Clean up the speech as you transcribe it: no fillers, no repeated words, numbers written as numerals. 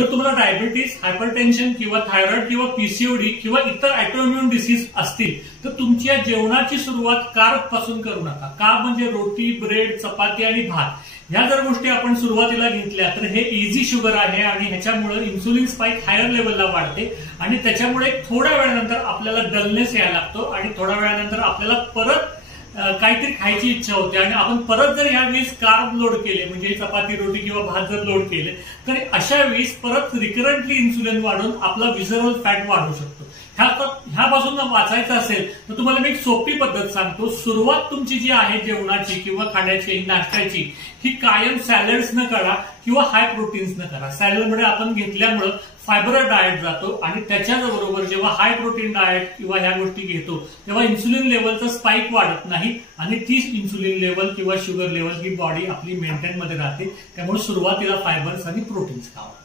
जर तुम्हाला diabetes, hypertension किंवा थायरॉइड किंवा पीसीओडी किंवा इतर ऑटोइम्युन डिसीज असतील तर तुमच्या जेवणाची सुरुवात कार्बपासून करू नका. कार्ब म्हणजे रोटी, ब्रेड, चपाती आणि भात. ह्या जर गोष्टी आपण सुरुवातीला घेतल्या तर हे इझी शुगर आहे आणि ह्याच्यामुळे इन्सुलिन स्पाइक हायर लेवलला वाढते आणि त्याच्यामुळे थोड्या वेळानंतर आपल्याला डलनेस यायला लागतो आणि थोड्या वेळानंतर आपल्याला परत काहीतरी खायची इच्छा होते आणि आपण परत जर यावेळेस कार्ब लोड केले म्हणजे चपाती, रोटी किंवा भात जर लोड केले तर अशा वेळेस परत रिकरंटली इन्सुलिन वाढून आपला विसरल फॅट वाढू शकतो. ह्यापासून वाचायचं असेल तर तुम्हाला मी एक सोपी पद्धत सांगतो. सुरुवात तुमची जी आहे जेवणाची किंवा खाण्याची, नाश्त्याची ही कायम सॅलड्स न करा किंवा हाय प्रोटीन्स न करा. सॅलडमध्ये आपण घेतल्यामुळं फायबर डाएट जातो आणि त्याच्याबरोबर जेव्हा हाय प्रोटीन डाएट किंवा ह्या गोष्टी घेतो तेव्हा इन्सुलिन लेवलचं स्पाइक वाढत नाही आणि तीच इन्सुलिन लेवल किंवा शुगर लेवल ही बॉडी आपली मेंटेन मध्ये राहते. त्यामुळे सुरुवातीला फायबर्स आणि प्रोटीन्स खावा.